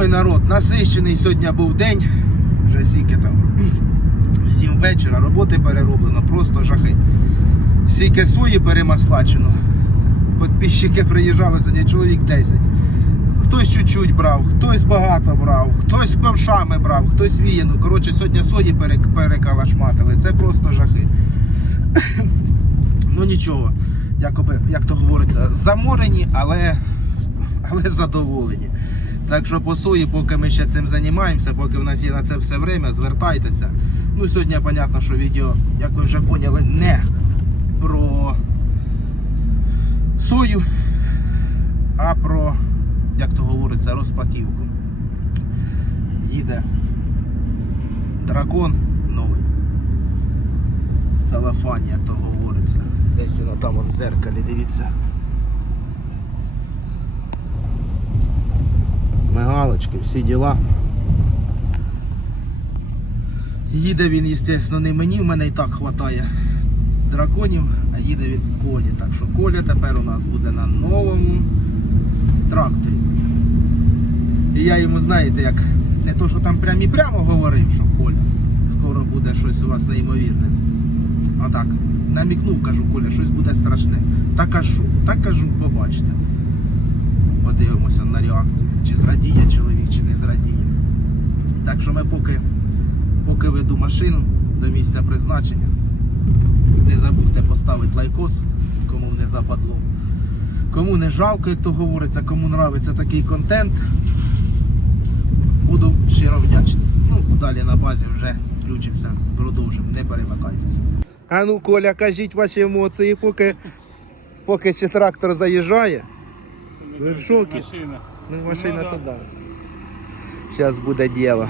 Ой, народ, насищений сьогодні був день. Вже скільки там. 7 вечора, роботи перероблено, просто жахи. Скільки сої перемаслачено. Підписчики приїжджали сьогодні, чоловік 10. Хтось чуть-чуть брав, хтось багато брав, хтось ковшами брав, хтось віяну. Коротше, сьогодні сої пере- перекалашматили. Це просто жахи. ну нічого, якоби, як то говориться, заморені, але, але задоволені. Так що по сої, поки ми ще цим займаємося, поки в нас є на це все время, звертайтеся. Ну, сьогодні, зрозуміло, що відео, як ви вже поняли, не про сою, а про, як то говориться, розпаківку. Їде дракон новий. В целофані, як то говориться. Десь воно там в зеркалі, дивіться. Мигалочки, всі діла. Їде він, звісно, не мені, в мене і так вистачає драконів, а їде він Колі. Так що Коля тепер у нас буде на новому тракторі. І я йому, знаєте, як не то, що там прямо і прямо говорив, що Коля, скоро буде щось у вас неймовірне. А так, намікнув, кажу, Коля, щось буде страшне. Та кажу, та кажу, побачите. Подивимося на реакцію, чи зрадіє чоловік, чи не зрадіє. Так що ми поки, поки веду машину до місця призначення. Не забудьте поставити лайкос, кому не западло. Кому не жалко, як то говориться, кому нравиться такий контент. Буду щиро вдячний. Ну, далі на базі вже включимося, продовжимо, не перемикайтеся. А ну, Коля, кажіть ваші емоції, поки, поки ще трактор заїжджає. Ви в шокі? Машина. Ну, машина Ну, да. туди. Зараз буде діло.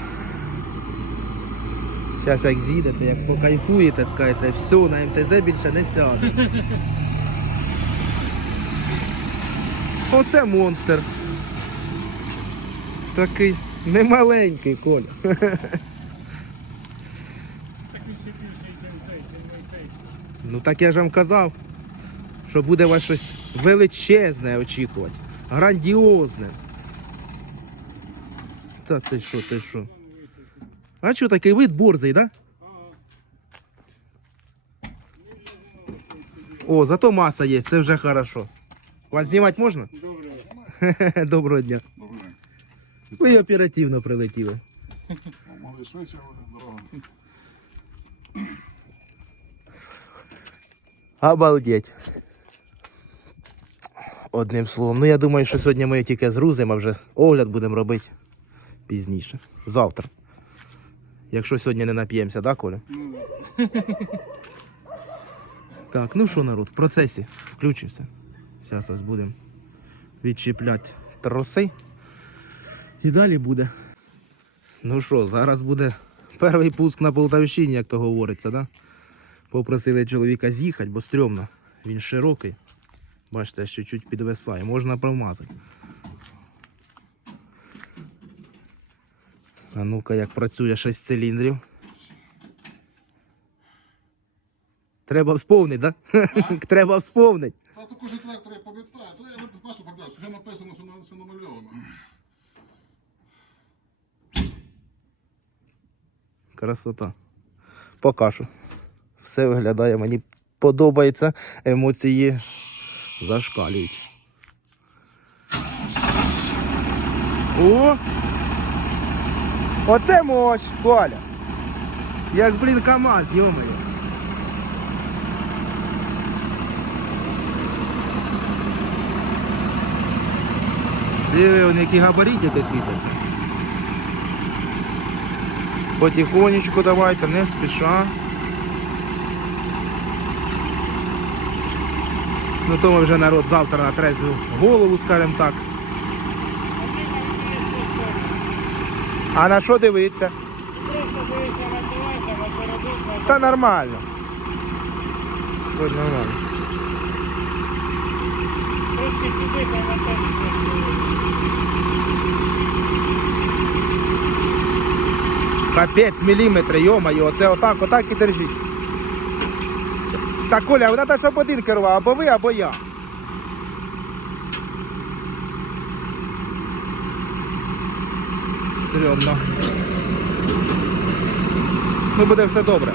Зараз як з'їдете, як покайфуєте, скажете, все, на МТЗ більше не сяде. Оце монстр. Такий немаленький, Коля. Ну так я ж вам казав, що буде вас щось величезне очікувати. Грандіозне. Та ти що, ти що? А що такий вид борзий, да? О, зато маса є, це вже хорошо. Вас знімати можна? Доброго дня. Ви оперативно прилетіли. Могли швидше, дорога. Обалдеть. Одним словом. Ну я думаю, що сьогодні ми тільки згрузимо, а вже огляд будемо робити пізніше. Завтра. Якщо сьогодні не нап'ємося, так, Коля? Ну, Так, ну що, народ, в процесі включився. Зараз ось будемо відчіпляти троси. І далі буде. Ну що, зараз буде перший пуск на Полтавщині, як то говориться, да? Попросили чоловіка з'їхати, бо стрьомно. Він широкий. Бачите, що чуть підвисає, можна промазати. А ну-ка, як працює 6 циліндрів. Треба всповнити, так? Да? Треба всповнити. Та тут кожен трактор я пам'ятаю, то я не Богдан, все написано, що що намальовано. Красота. Поки що. Все виглядає, мені подобається. Емоції зашкалюють. О! Оце мощ, Коля. Як, блін, КАМАЗ, йомий. Диви, вони які габаритики світяться. Потихонечку давайте, не спіша. Ну то вже народ завтра на трезву голову, скажімо так. А на що дивитися? Просто дивися на телефон, а передок Та нормально. Ось нормально. На Капець, міліметри, йомаю, оце отак, отак і держіть. Так, Коля, вона та щоб один керував, або ви, або я. Стрьомно. Ну буде все добре.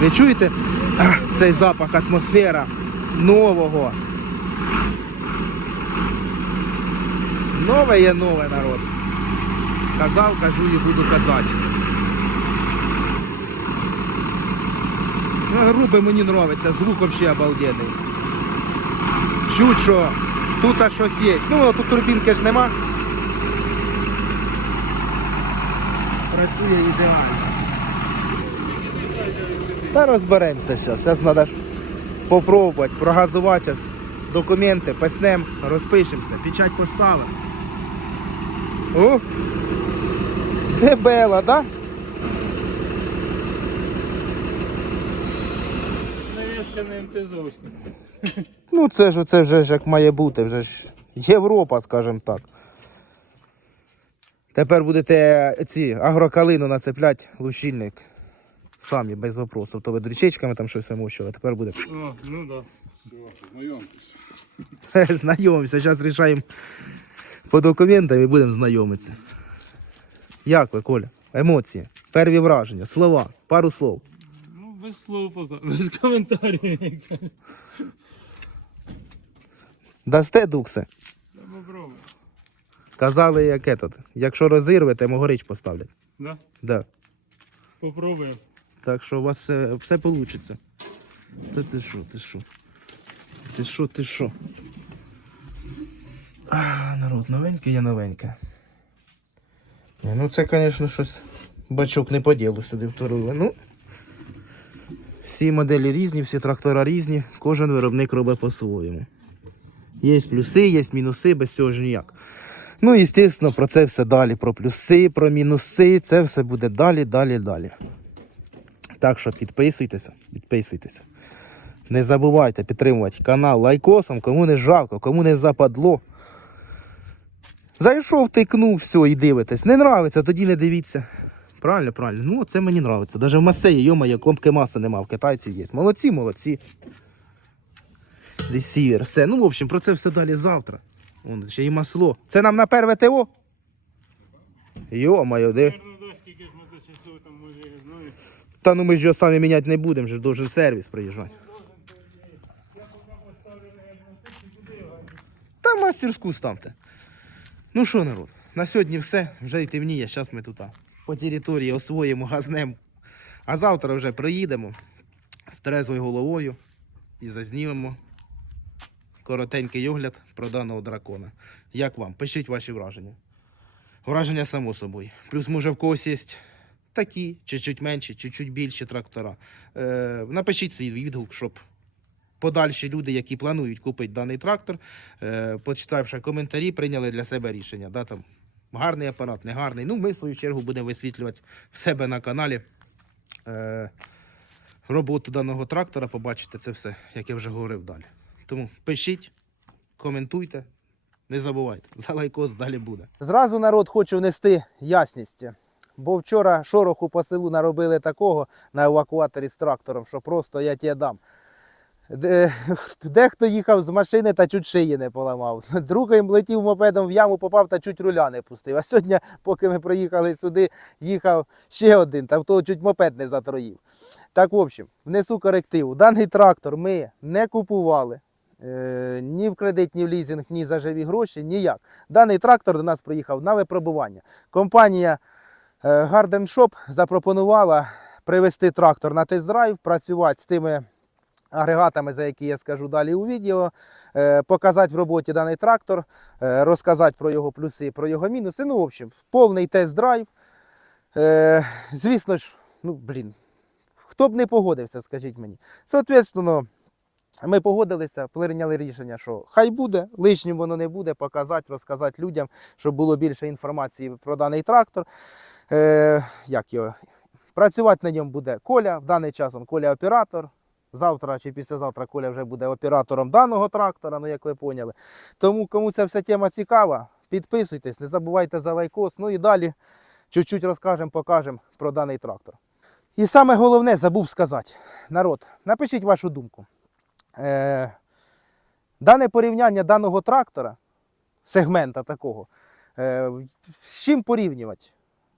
Ви чуєте а, цей запах, атмосфера нового. Нове є нове народ. Казав, кажу і буду казати. Ну, грубо мені нравиться, звук вообще обалденний. Чуть, що тут щось є. Ну, тут турбінки ж нема. Працює ідеально. Та розберемося зараз. Зараз треба ж попробувати, прогазувати зараз документи, писнем, розпишемося, печать поставимо. О! Дебела, да? Навіска не МТЗовська. Ну це ж це вже ж як має бути, вже ж Європа, скажімо так. Тепер будете ці агрокалину нацепляти лущильник. Самі, без вопросів. То ви дрічечками там щось вимощували, а тепер буде. О, ну да. Все, знайомтесь. Знайомимося, зараз рішаємо по документам і будемо знайомитися. Як ви, Коля? Емоції, перві враження, слова, пару слов. Ну, без слов поки, без коментарів. Дасте дуксе? Та попробуй. Казали, яке тут. Якщо розірвете, могорич поставлять. Да? Да. Попробуємо. Так що у вас все, все вийде. Та ти що, ти що? Ти що, ти що? Народ, новеньке є новеньке. Ну це, звісно, щось бачок не по ділу сюди вторили. Ну, всі моделі різні, всі трактора різні, кожен виробник робить по-своєму. Є плюси, є мінуси, без цього ж ніяк. Ну, звісно, про це все далі. Про плюси, про мінуси, це все буде далі, далі, далі. Так що підписуйтеся, підписуйтеся. Не забувайте підтримувати канал лайкосом, кому не жалко, кому не западло. Зайшов, тикнув, все, і дивитесь. Не нравиться, тоді не дивіться. Правильно, правильно. Ну, це мені нравиться. Навіть в масеї, йомає, кломки маси нема, в китайців є. Молодці, молодці. Ресівер, все. Ну, в общем, про це все далі завтра. Вон, ще й масло. Це нам на перве ТО? Йо-моє, де? Та ну ми ж його самі міняти не будемо, же ж должен сервіс приїжджати. Та мастерську ставте. Ну що, народ, на сьогодні все. Вже й темніє, зараз ми тут по території освоїмо газнем. А завтра вже приїдемо з трезвою головою і зазнімемо коротенький огляд про даного дракона. Як вам? Пишіть ваші враження. Враження само собою. Плюс може в когось є такі, чуть-чуть менші, чуть-чуть більші трактора. Е, напишіть свій відгук, щоб подальші люди, які планують купити даний трактор, е, почитавши коментарі, прийняли для себе рішення. Да, там, гарний апарат, не гарний. Ну, ми в свою чергу будемо висвітлювати в себе на каналі. Е, роботу даного трактора, побачите це все, як я вже говорив далі. Тому пишіть, коментуйте, не забувайте, за лайкос далі буде. Зразу народ хочу внести ясність. Бо вчора шороху по селу наробили такого на евакуаторі з трактором, що просто я тебе дам. Де- Дехто їхав з машини та чуть шиї не поламав. Другий летів мопедом в яму, попав та чуть руля не пустив. А сьогодні, поки ми приїхали сюди, їхав ще один, та того чуть мопед не затроїв. Так, в общем, внесу корективу. Даний трактор ми не купували. Е, ні в кредит, ні в лізинг, ні за живі гроші, ніяк. Даний трактор до нас приїхав на випробування. Компанія е, Garden Shop запропонувала привезти трактор на тест-драйв, працювати з тими агрегатами, за які я скажу далі у відео, е, показати в роботі даний трактор, е, розказати про його плюси, про його мінуси. Ну, в общем, повний тест-драйв. Е, Звісно ж, ну, блін, хто б не погодився, скажіть мені. Соответственно, ми погодилися, прийняли рішення, що хай буде, лишнім воно не буде, показати, розказати людям, щоб було більше інформації про даний трактор. Е, як його? Працювати на ньому буде Коля. В даний час він Коля оператор. Завтра чи післязавтра Коля вже буде оператором даного трактора, ну як ви поняли. Тому кому ця вся тема цікава, підписуйтесь, не забувайте за лайкос. Ну і далі чуть-чуть розкажемо, покажемо про даний трактор. І саме головне забув сказати, народ, напишіть вашу думку. Е, Дане порівняння даного трактора, сегмента такого, е, з чим порівнювати?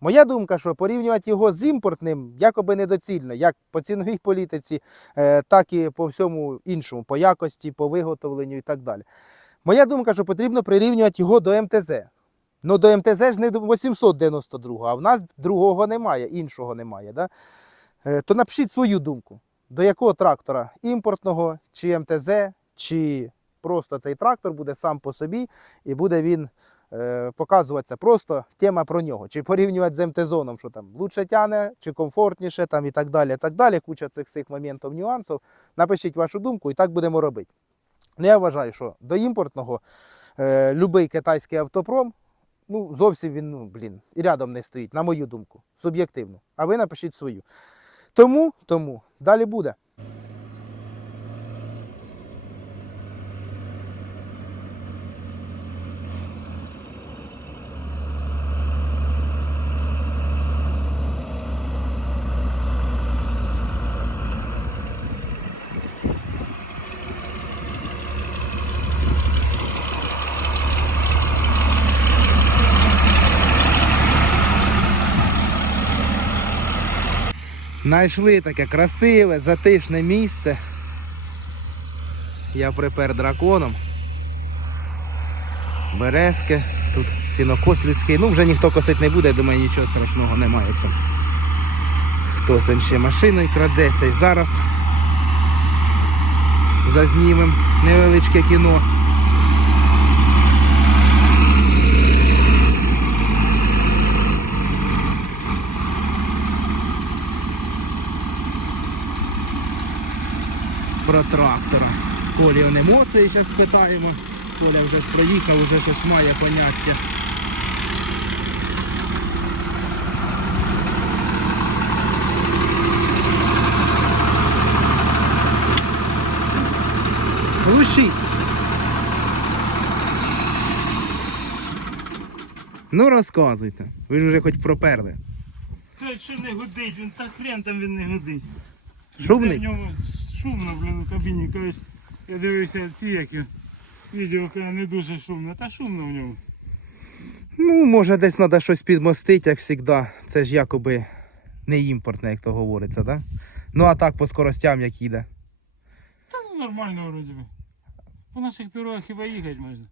Моя думка, що порівнювати його з імпортним якоби недоцільно, як по ціновій політиці, е, так і по всьому іншому, по якості, по виготовленню і так далі. Моя думка, що потрібно прирівнювати його до МТЗ. Ну, до МТЗ ж не до 892, а в нас другого немає, іншого немає. Да? Е, То напишіть свою думку, до якого трактора імпортного, чи МТЗ, чи просто цей трактор буде сам по собі, і буде він показуватися просто тема про нього. Чи порівнювати з МТЗоном, що там лучше тяне, чи комфортніше, там і так далі. так далі. Куча цих всіх моментів, нюансів. Напишіть вашу думку, і так будемо робити. Ну, я вважаю, що до імпортного е, любий китайський автопром, ну, зовсім він, ну, блін, і рядом не стоїть, на мою думку, суб'єктивно. А ви напишіть свою. Тому, тому, далі буде. Знайшли таке красиве, затишне місце. Я припер драконом. Березки, тут сінокос людський. Ну вже ніхто косить не буде, я думаю, нічого страшного немає. цьому. Хтось ще машиною крадеться і зараз зазнімемо невеличке кіно. Про трактора. Колі он емоції зараз спитаємо. Коля вже ж проїхав, вже щось має поняття. Глушіть. Ну розказуйте. Ви ж вже хоч проперли. Що не гудить, він та хрен там він не гудить. Шумний? Шумно, блін, у кабіні. Кажуть, я дивився ці які відео, каже, не дуже шумно. Та шумно в ньому. Ну, може, десь треба щось підмостити, як завжди. Це ж якоби не імпортне, як то говориться, так? Ну а так по скоростям як їде. Та ну, нормально вроді би. По наших дорогах хіба їхати можна.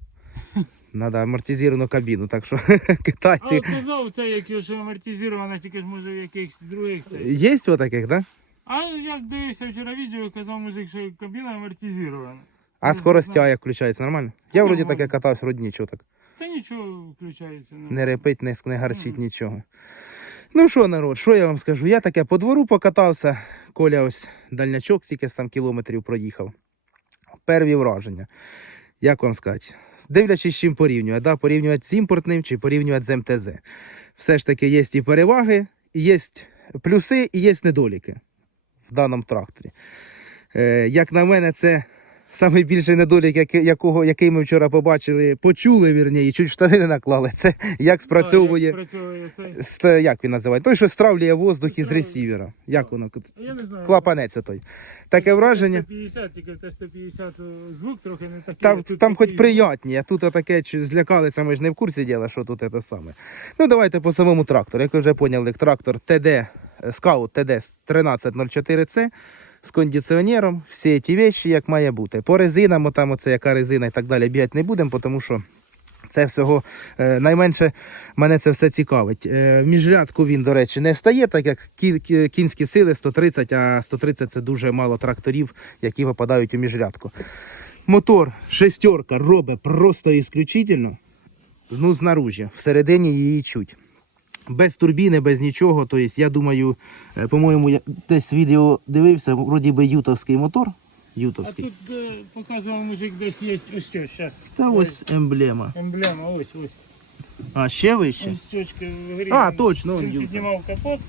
Надо амортизовану кабіну, так що А китайці. от казав це, як що амортизована, тільки ж може в якихось других це. Є у таких, да? А як дивився вчора відео, казав мужик, що кабіна амортизована. А Ну, скоростя знаю. як включається нормально? Я вроді Нормально. таке катався, вроді нічого так. Та нічого включається. ну. Не репить, не, не гарчить нічого. Ну що, народ, що я вам скажу? Я таке по двору покатався. Коля ось дальнячок, стільки там кілометрів проїхав. Перві враження. Як вам сказати? Дивлячись, з чим порівнювати. Да? Порівнювати з імпортним чи порівнювати з МТЗ. Все ж таки є і переваги, і є плюси, і є недоліки в даному тракторі. Е, як на мене, це найбільший недолік, якого, який ми вчора побачили, почули, вірні, і чуть штани не наклали. Це як спрацьовує. Да, як спрацьовує цей. Як він називає? Той, що стравлює воздух із ресівера. Як воно? Я не знаю. Клапанець той. Таке враження. 150, тільки в Т-150 звук трохи не такий. Там, тут там хоч такий приятні, а тут отаке злякалися, ми ж не в курсі діла, що тут це саме. Ну давайте по самому трактору. Як ви вже поняли, трактор ТД, е, Scout ТД 1304C з кондиціонером, всі ці речі, як має бути. По резинам, там оце яка резина і так далі, бігати не будемо, тому що це всього е, найменше мене це все цікавить. Е, в міжрядку він, до речі, не стає, так як кі- кі- кінські сили 130, а 130 це дуже мало тракторів, які випадають у міжрядку. Мотор шестерка робить просто ісключительно. Ну, знаружі, всередині її чуть. Без турбіни, без нічого. Тобто, я думаю, е, по-моєму, я десь відео дивився, вроді би ютовський мотор. А тут е, показував мужик, десь є ось що, зараз. Та ось емблема. Емблема, ось, ось. А ще вище. Ось точка вгорі. А, точно, Він піднімав капот.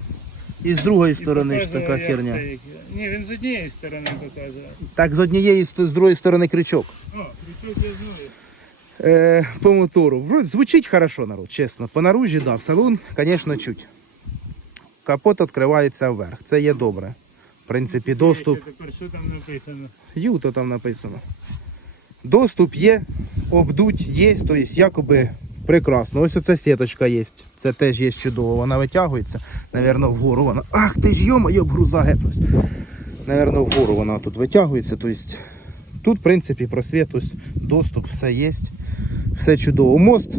І з другої сторони ж така херня. це, Ні, він з однієї сторони показував. Так, з однієї, з другої сторони крючок. О, крючок я знаю. Е, по мотору. Вроде звучить хорошо, народ, чесно. По наружі, да, в салон, звісно, чуть. Капот відкривається вверх. Це є добре. В принципі, доступ. Що там написано? Юто там написано. Доступ є, обдуть є, тобто якоби прекрасно. Ось оця сіточка є. Це теж є чудово. Вона витягується, навірно, вгору вона. Ах ти ж йома, йоб груза гепнусь. Навірно, вгору вона тут витягується. Тобто тут, в принципі, просвіт, ось доступ, все є. Все чудово. Мост,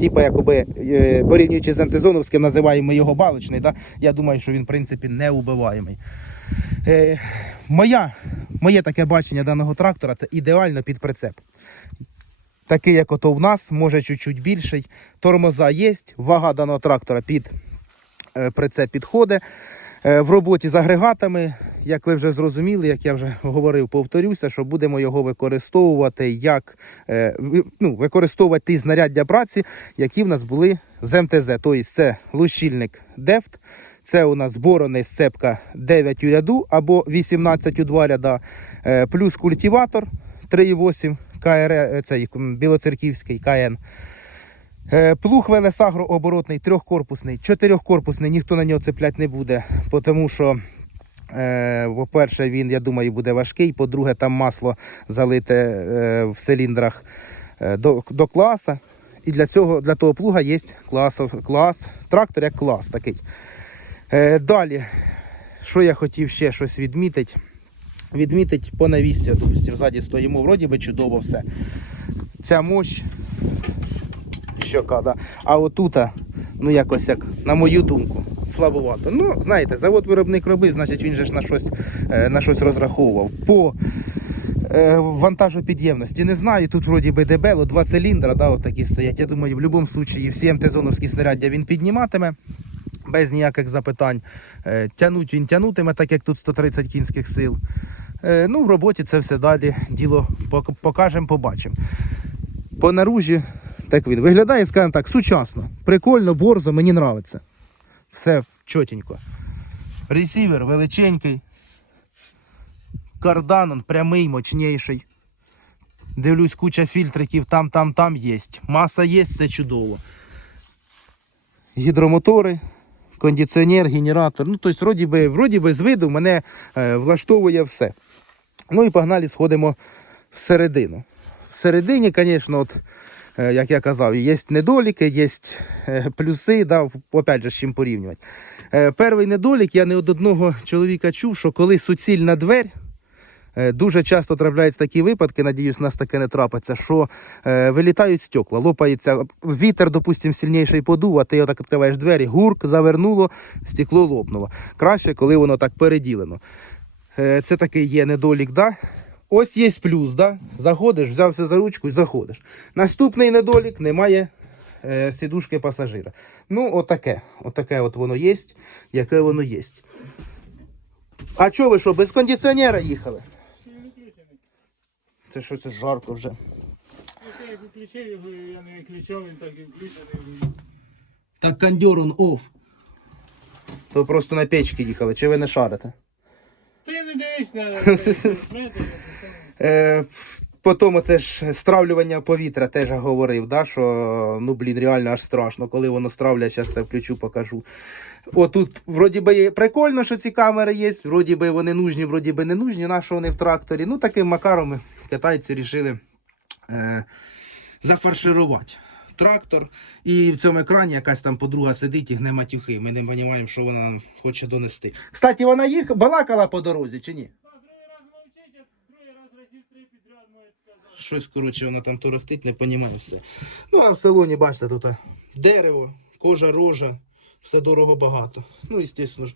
типа, якоби, е, порівнюючи з антизоновським, називаємо його балочний. Да? Я думаю, що він, в принципі, не убиваємий. Е, моя, моє таке бачення даного трактора це ідеально під прицеп. Такий, як ото в нас, може чуть-чуть більший. Тормоза є, вага даного трактора під е, прицеп підходить. Е, В роботі з агрегатами, як ви вже зрозуміли, як я вже говорив, повторюся, що будемо його використовувати як е, ну, використовувати ті знаряддя праці, які в нас були з МТЗ. Тобто це лущильник DEFT, це у нас борони сцепка 9 у ряду або 18 у 2 ряда, е, плюс культиватор 3,8 КР, е, цей білоцерківський КН. Плуг Велесагро оборотний, трьохкорпусний, чотирьохкорпусний, ніхто на нього цеплять не буде, тому що, по-перше, він, я думаю, буде важкий. По-друге, там масло залите е, в циліндрах е, до, до класа. І для цього, для того плуга є клас, клас, трактор як клас такий. Е, далі, що я хотів ще щось відмітити. Відмітить по навісті, допустим, ззаді стоїмо, вроді би чудово все. Ця мощь щока, да. А отута, ну якось як, на мою думку, слабовато. Ну, знаєте, завод виробник робив, значить він же ж на щось, е, на щось розраховував. По е, вантажопідємності не знаю, тут вроді би дебело, два циліндра, да, от стоять. Я думаю, в будь-якому випадку всі МТ-зоновські снаряддя він підніматиме. Без ніяких запитань. Е, Тянуть він тянутиме, так як тут 130 кінських сил. Ну, в роботі це все далі діло покажемо, побачимо. По наружі так він виглядає, скажімо так, сучасно. Прикольно, борзо, мені подобається. Все чотенько. Ресівер величенький. Кардан он прямий, мощніший. Дивлюсь, куча фільтриків там, там, там є. Маса є, це чудово. Гідромотори, кондиціонер, генератор. Ну, тобто, вроді би, вроді би, з виду мене е, влаштовує все. Ну і погнали, сходимо всередину. Всередині, звісно, от, як я казав, є недоліки, є е, плюси, да, опять же, з чим порівнювати. Е, Перший недолік, я не від одного чоловіка чув, що коли суцільна двер, е, дуже часто трапляються такі випадки, надіюсь, нас таке не трапиться, що е, вилітають стекла, лопається вітер, допустимо, сильніший подув, а ти отак відкриваєш двері, гурк, завернуло, стекло лопнуло. Краще, коли воно так переділено. Е, Це такий є недолік, да? Ось є плюс, да? заходиш, взявся за ручку і заходиш. Наступний недолік немає е, сідушки пасажира. Ну, отаке. Отаке от воно є, яке воно є. А чого ви що, без кондиціонера їхали? Це що це жарко вже. Він так і. Так кондер он оф. То просто на печки їхали, чи ви не шарите? Ти не Е, потім це ж стравлювання повітря теж говорив, да, що ну блін, реально аж страшно, коли воно стравлює, зараз це включу, покажу. Отут, вроді би, прикольно, що ці камери є, вроді би вони нужні, вроді би не нужні, на що вони в тракторі. Ну, таким макаром китайці рішили е, зафарширувати. Трактор, і в цьому екрані якась там подруга сидить і гне матюхи. Ми не розуміємо, що вона нам хоче донести. Кстати, вона їх балакала по дорозі чи ні? Щось, коротше, вона там торохтить, не розумію все. Ну, а в салоні, бачите, тут дерево, кожа, рожа, все дорого багато. Ну, звісно ж,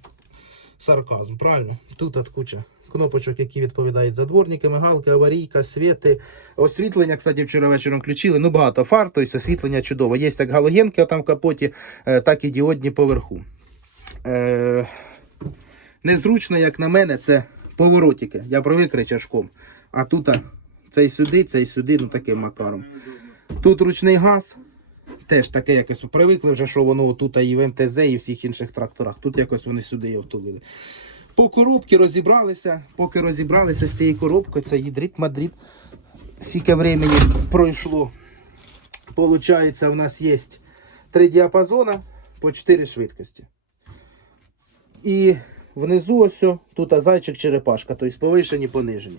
сарказм, правильно? Тут от куча кнопочок, які відповідають за дворники, мигалки, аварійка, світи. Освітлення, кстати, вчора вечором включили. Ну, багато фар, тобто освітлення чудово. Є як галогенки там в капоті, е, так і діодні поверху. Е, незручно, як на мене, це поворотики. Я привик речашком. А тут цей сюди, цей сюди, ну таким макаром. Тут ручний газ. Теж таке якось привикли вже, що воно тут і в МТЗ, і в всіх інших тракторах. Тут якось вони сюди його втулили. По коробці розібралися, поки розібралися з цією коробкою, це гідрит Мадрид. Скільки времени пройшло. Получається, у нас є три діапазона по 4 швидкості. І внизу ось тут зайчик черепашка, тобто повишені, понижені.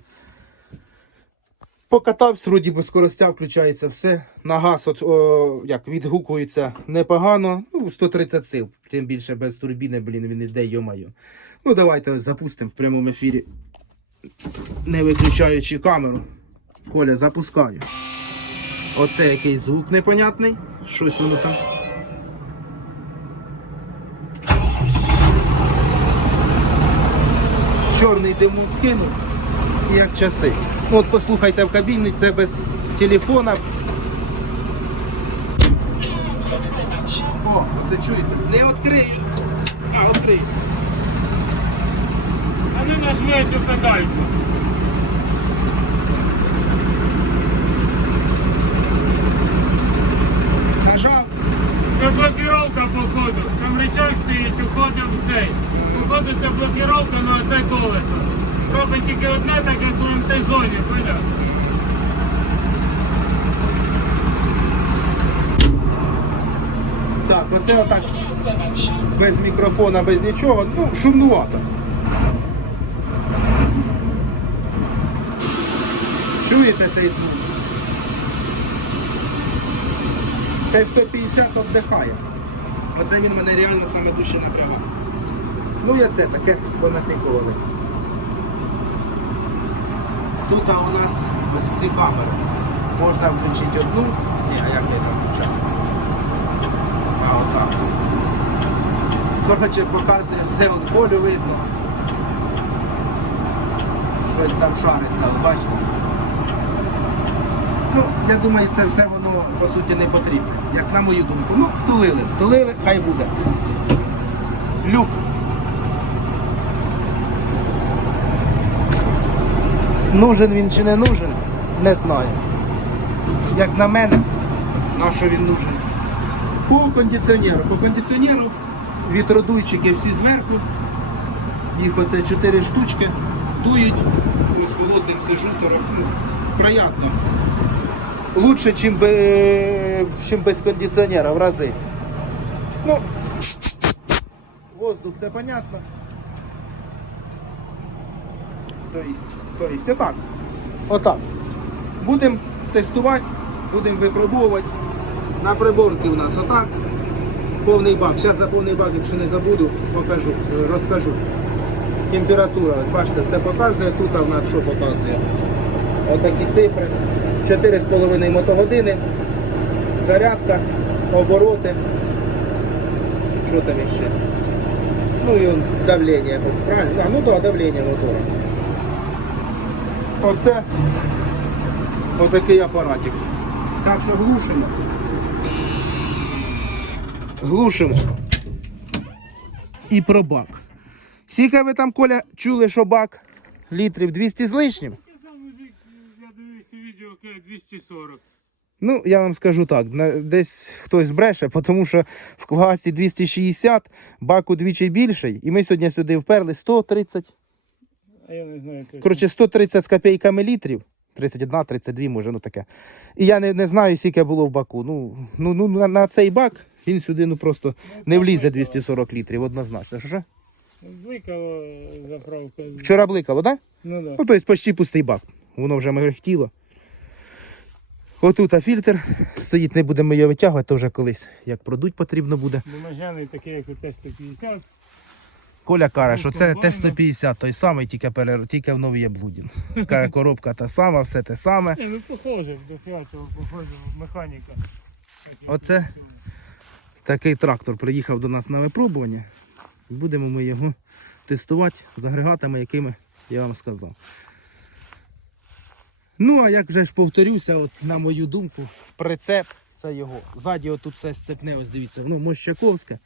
Покатався, вроді би скоростя включається все. На газ от, о, як, відгукується непогано. Ну, 130 сил, тим більше без турбіни, блін, він іде, йомаю. Ну, давайте запустимо в прямому ефірі, не виключаючи камеру. Коля, запускаю. Оце якийсь звук непонятний. Щось воно там. Чорний димок кинув, як часи. От послухайте в кабіні, це без телефона. О, це чуєте? Не відкрию. А, відкрию. А не нажми цю педальку. Нажав. Це блокіровка походу. Там речах стоїть, уходив в цей. Походу це блокіровка на це колесо. Робить тільки одне, так як у МТ-зоні, поняв? Так, оце отак. Без мікрофона, без нічого. Ну, шумнувато. Чуєте цей звук? Т-150 обдихає. Оце він мене реально саме дужче напрягав. Ну я це таке понатикували. Тут у нас ось ці камери. Можна включити одну. Ні, а як я там включав? А отак. Коротше, показує все от полю видно. Щось там шариться, бачите. Ну, я думаю, це все воно по суті не потрібне. Як на мою думку. Ну, втулили, втулили, хай буде. Люк. Нужен він чи не нужен, не знаю. Як на мене, на що він нужен. По кондиціонеру. По кондиціонеру вітродуйчики всі зверху. Їх оце 4 штучки дують. Ось холодним сижу, то ну, приємно. Лучше, чим, би, чим без кондиціонера в рази. Ну, воздух це понятно. То есть, то есть, отак. Отак. Будемо тестувати, будемо випробовувати. На приборці у нас отак. Повний бак. Зараз за повний бак, якщо не забуду, покажу, розкажу. Температура, бачите, все показує. Тут в нас що показує? Отакі цифри. 4,5 мотогодини. Зарядка, обороти. Що там іще? Ну і он, давлення, правильно? А, ну так, да, давлення мотора. Оце отакий апаратик. Так що глушимо. Глушимо. І про бак. Скільки ви там, Коля, чули, що бак літрів 200 з лишнім? Я сам мужик, я дивився відео, каже 240. Ну, я вам скажу так, десь хтось бреше, тому що в класі 260, бак удвічі більший, і ми сьогодні сюди вперли 130, А я не знаю, коротше, 130 з копійками літрів. 31, 32, може, ну таке. І я не, не знаю, скільки було в баку. Ну, ну, ну на, на цей бак він сюди ну просто не влізе 240 літрів, однозначно. Що? Бликала заправка. Вчора бликало, так? Да? Ну да. Ну, тобто почти пустий бак. Воно вже мерехтіло. Отут а фільтр стоїть, не будемо його витягувати, то вже колись як продуть потрібно буде. Бумажаний такий, як у Т-150. Коля каже, що це Т-150, той самий, тільки, перер... тільки в новій Блудін. Каже, коробка та сама, все те саме. Ну похоже, до фіатового похоже, механіка. Оце? Такий трактор приїхав до нас на випробування. Будемо ми його тестувати з агрегатами, якими я вам сказав. Ну, а як вже ж повторюся, от на мою думку, прицеп це його. Ззаді отут все сцепне, ось дивіться, воно мощаковське.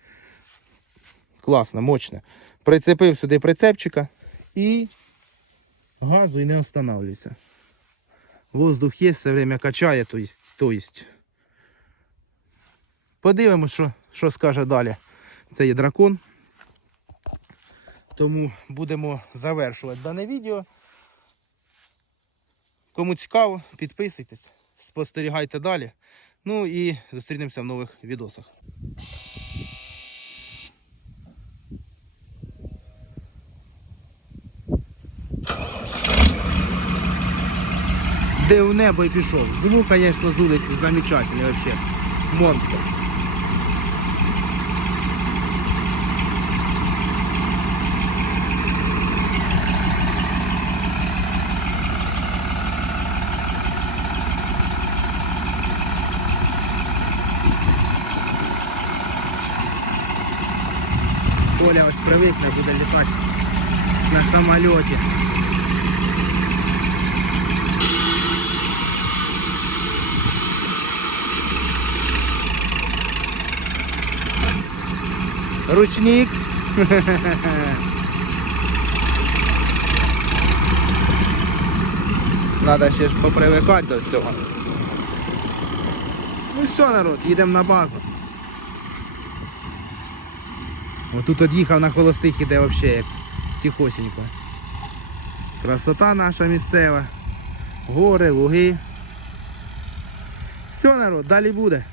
Класно, мощне. Прицепив сюди прицепчика і газу і не останавливайся. Воздух є, все время качає, то есть, то есть. Подивимось, що, що скаже далі. Це є дракон. Тому будемо завершувати дане відео. Кому цікаво, підписуйтесь, спостерігайте далі. Ну і зустрінемося в нових відосах. Дивне. небо і пішов. Звук, звісно, з вулиці замечательний вообще. Монстр. Коля ось привикне, буде літати на самольоті. Ручник. Надо ще ж попривикати до всього. Ну все, народ, їдемо на базу. Отут од'їхав на холостих іде взагалі як тихосенько. Красота наша місцева. Гори, луги. Все, народ, далі буде.